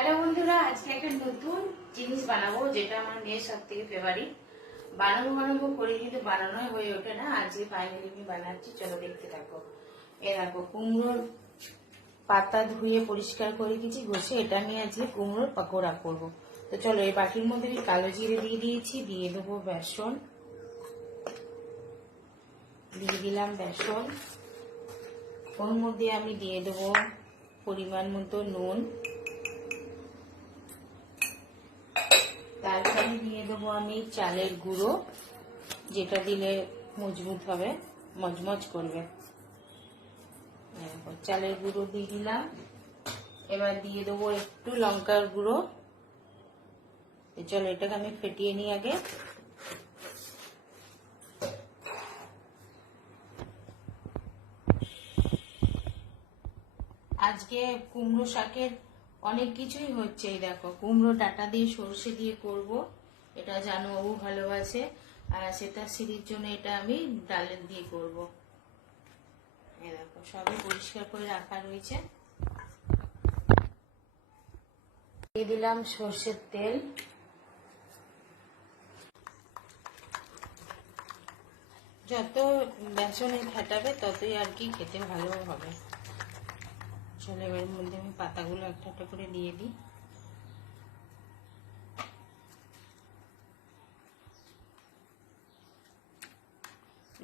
Hello বন্ধুরা, আজকে একটা নতুন জিনিস বানাবো যেটা আমার মেয়ের সব থেকে ফেভারিট। বানাবো করে কিন্তু বানানোই হয়ে ওঠে না। আজকে ফাইনালি আমি বানাচ্ছি, চলো দেখতে থাকো। এ দেখো, কুমড়োর পাতা ধুয়ে পরিষ্কার করে কিছু ঘষে এটা আমি আজকে কুমড়োর পাকোড়া করব। তো চলো, এই বাটির মধ্যে আমি কালো জিরে দিয়ে দিয়েছি, দিয়ে দেবো বেসন, দিয়ে দিলাম বেসন। ওর মধ্যে আমি দিয়ে দেবো পরিমাণ মতো নুন, তারপরে দিয়ে দেবো আমি চালের গুঁড়ো, যেটা দিলে মজবুত হবে, মজমজ করবে। চালের গুঁড়ো দিয়ে দিলাম। এবার দিয়ে দেবো একটু লঙ্কার গুঁড়ো। চলো এটাকে আমি ফেটিয়ে নিই আগে। আজকে কুমড়ো শাকের অনেক কিছুই হচ্ছে। এই দেখো, কুমড়ো ডাঁটা দিয়ে সর্ষে দিয়ে করব, এটা জানো ও ভালোবাসে। আর সেটা সিঁড়ির জন্য এটা আমি ডালের দিয়ে করব। এই দেখো, সবই পরিষ্কার করে রাখা রয়েছে। দিয়ে দিলাম সর্ষের তেল। যত বেসনে ফেটাবে ততই আর কি খেতে ভালো হবে। চলো এবার মধ্যে আমি পাতাগুলো একটা একটা করে দিয়ে দিই।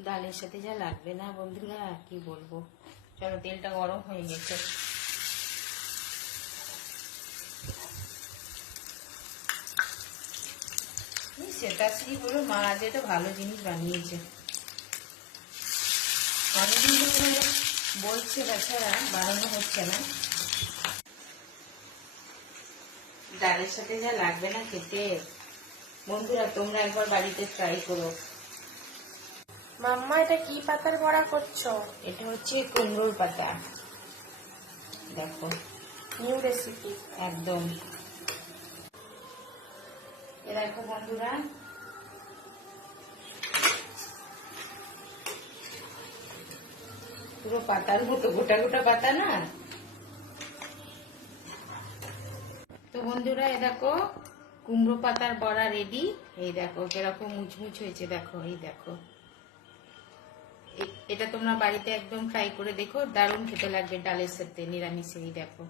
ডালের সাথে যা লাগবে না বন্ধুরা, কি বলবো। চলো, তেলটা গরম হয়ে গেছে। সেটাশ্রী বলো, মা আজ একটা ভালো জিনিস বানিয়েছে। অনেকদিন ধরে বলছে, বেচারা বানানো হচ্ছে না। ডালের সাথে যা লাগবে না খেতে, বন্ধুরা তোমরা একবার বাড়িতে ট্রাই করো। মাম্মা, এটা কি পাতার বড়া করছো? এটা হচ্ছে কুমড়োর পাতা। দেখো, নিউ রেসিপি একদম। এ দেখো বন্ধুরা, পুরো পাতার মতো গোটা গোটা পাতা না। তো বন্ধুরা, এ দেখো কুমড়ো পাতার বড়া রেডি। এই দেখো কিরকম মুচমুচ হয়েছে, দেখো এই দেখো। এটা তোমরা বাড়িতে একদম ট্রাই করে দেখো, দারুণ খেতে লাগবে ডালের সাথে নিরামিষে। এই দেখো।